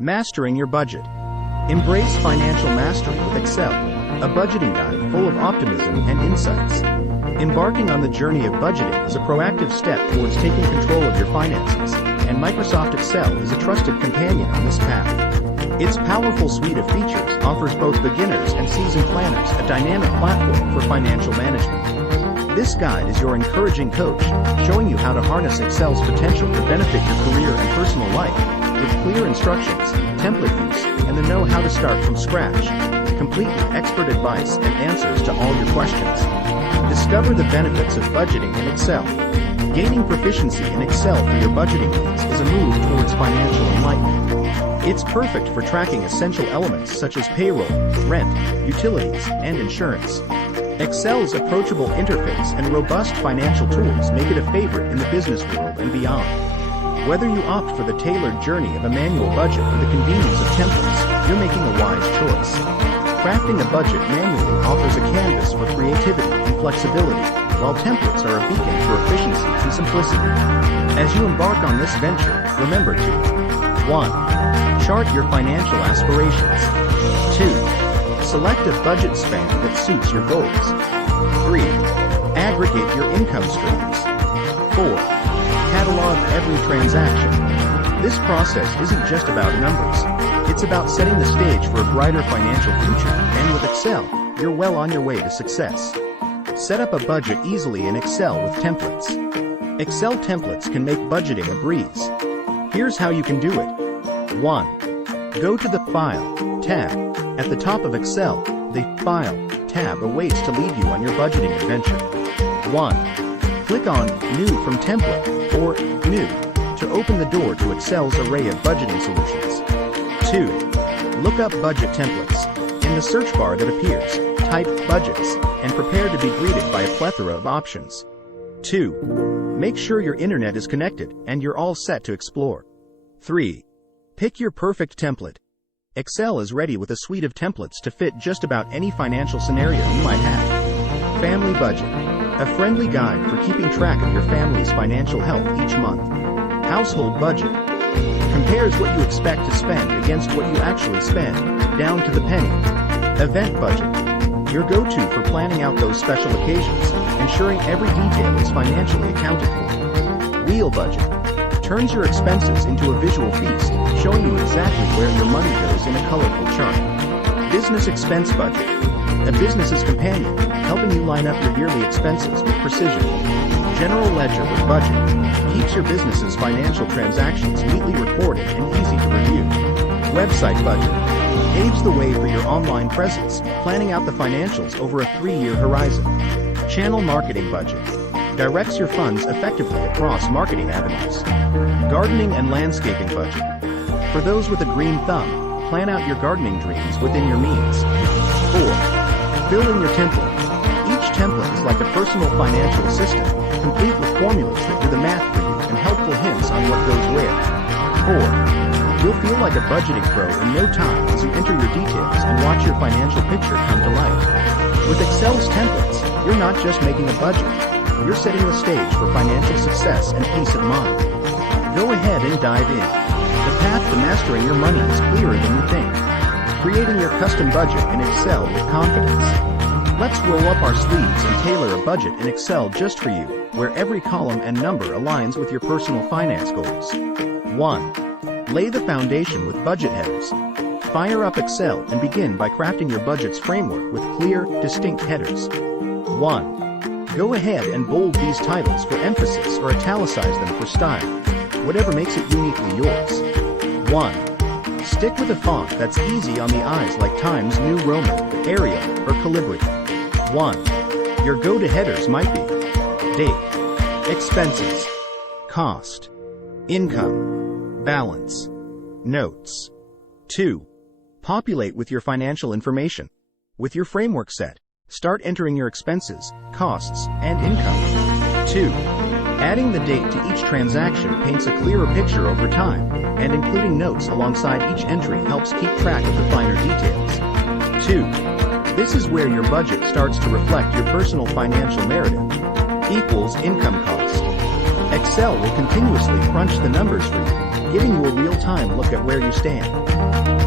Mastering your budget. Embrace financial mastery with Excel, a budgeting guide full of optimism and insights. Embarking on the journey of budgeting is a proactive step towards taking control of your finances, and Microsoft Excel is a trusted companion on this path. Its powerful suite of features offers both beginners and seasoned planners a dynamic platform for financial management. This guide is your encouraging coach, showing you how to harness Excel's potential to benefit your career and personal life, with clear instructions, template use, and the know-how to start from scratch, complete with expert advice and answers to all your questions. Discover the benefits of budgeting in Excel. Gaining proficiency in Excel for your budgeting needs is a move towards financial enlightenment. It's perfect for tracking essential elements such as payroll, rent, utilities, and insurance. Excel's approachable interface and robust financial tools make it a favorite in the business world and beyond. Whether you opt for the tailored journey of a manual budget or the convenience of templates, you're making a wise choice. Crafting a budget manually offers a canvas for creativity and flexibility, while templates are a beacon for efficiency and simplicity. As you embark on this venture, remember to 1. Chart your financial aspirations. 2. Select a budget span that suits your goals. 3. Aggregate your income streams. 4. Catalog every transaction. This process isn't just about numbers. It's about setting the stage for a brighter financial future, and with Excel, you're well on your way to success. Set up a budget easily in Excel with templates. Excel templates can make budgeting a breeze. Here's how you can do it. 1. Go to the File tab. At the top of Excel, the File tab awaits to lead you on your budgeting adventure. 1. Click on New from Template, or New, to open the door to Excel's array of budgeting solutions. 2. Look up budget templates. In the search bar that appears, type budgets, and prepare to be greeted by a plethora of options. 2. Make sure your internet is connected and you're all set to explore. 3. Pick your perfect template. Excel is ready with a suite of templates to fit just about any financial scenario you might have. Family Budget, a friendly guide for keeping track of your family's financial health each month. Household Budget compares what you expect to spend against what you actually spend, down to the penny. Event Budget, your go-to for planning out those special occasions, ensuring every detail is financially accounted for. Wheel Budget turns your expenses into a visual feast, showing you exactly where your money goes in a colorful chart. Business Expense Budget, a business's companion, helping you line up your yearly expenses with precision. General Ledger with Budget keeps your business's financial transactions neatly recorded and easy to review. Website Budget paves the way for your online presence, planning out the financials over a 3-year horizon. Channel Marketing Budget directs your funds effectively across marketing avenues. Gardening and Landscaping Budget, for those with a green thumb, plan out your gardening dreams within your means. 4. Fill in your template. Each template is like a personal financial assistant, complete with formulas that do the math for you and helpful hints on what goes where. 4. You'll feel like a budgeting pro in no time as you enter your details and watch your financial picture come to life. With Excel's templates, you're not just making a budget, you're setting the stage for financial success and peace of mind. Go ahead and dive in. The path to mastering your money is clearer than you think. Creating your custom budget in Excel with confidence. Let's roll up our sleeves and tailor a budget in Excel just for you, where every column and number aligns with your personal finance goals. 1. Lay the foundation with budget headers. Fire up Excel and begin by crafting your budget's framework with clear, distinct headers. 1. Go ahead and bold these titles for emphasis or italicize them for style, whatever makes it uniquely yours. 1. Stick with a font that's easy on the eyes like Times New Roman, Arial, or Calibri. 1. Your go-to headers might be date, expenses, cost, income, balance, notes. 2. Populate with your financial information. With your framework set, start entering your expenses, costs, and income. 2. Adding the date to each transaction paints a clearer picture over time, and including notes alongside each entry helps keep track of the finer details. 2. This is where your budget starts to reflect your personal financial narrative. Equals income cost. Excel will continuously crunch the numbers for you, giving you a real-time look at where you stand.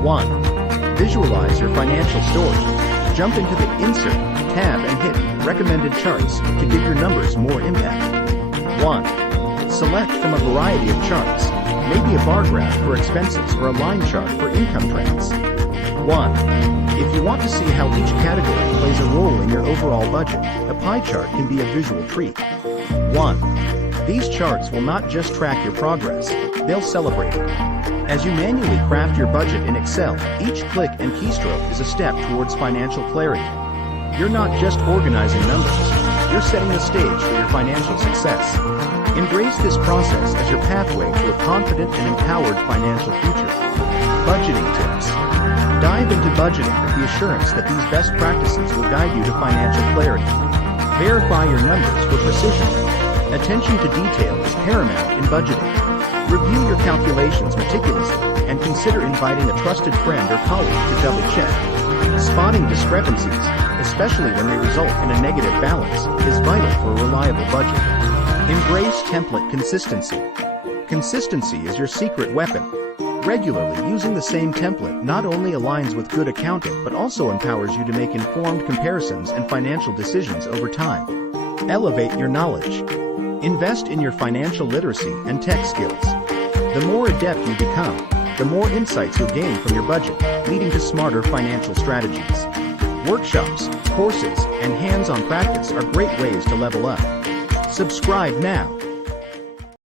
1. Visualize your financial story. Jump into the Insert tab and hit Recommended Charts to give your numbers more impact. 1. Select from a variety of charts, maybe a bar graph for expenses or a line chart for income trends. 1. If you want to see how each category plays a role in your overall budget, a pie chart can be a visual treat. 1. These charts will not just track your progress, they'll celebrate it. As you manually craft your budget in Excel, each click and keystroke is a step towards financial clarity. You're not just organizing numbers, you're setting the stage for your financial success. Embrace this process as your pathway to a confident and empowered financial future. Budgeting tips. Dive into budgeting with the assurance that these best practices will guide you to financial clarity. Verify your numbers for precision. Attention to detail is paramount in budgeting. Review your calculations meticulously and consider inviting a trusted friend or colleague to double-check. Spotting discrepancies, especially when they result in a negative balance, is vital for a reliable budget. Embrace template consistency. Consistency is your secret weapon. Regularly using the same template not only aligns with good accounting but also empowers you to make informed comparisons and financial decisions over time. Elevate your knowledge. Invest in your financial literacy and tech skills. The more adept you become, the more insights you'll gain from your budget, leading to smarter financial strategies. Workshops, courses, and hands-on practice are great ways to level up. Subscribe now.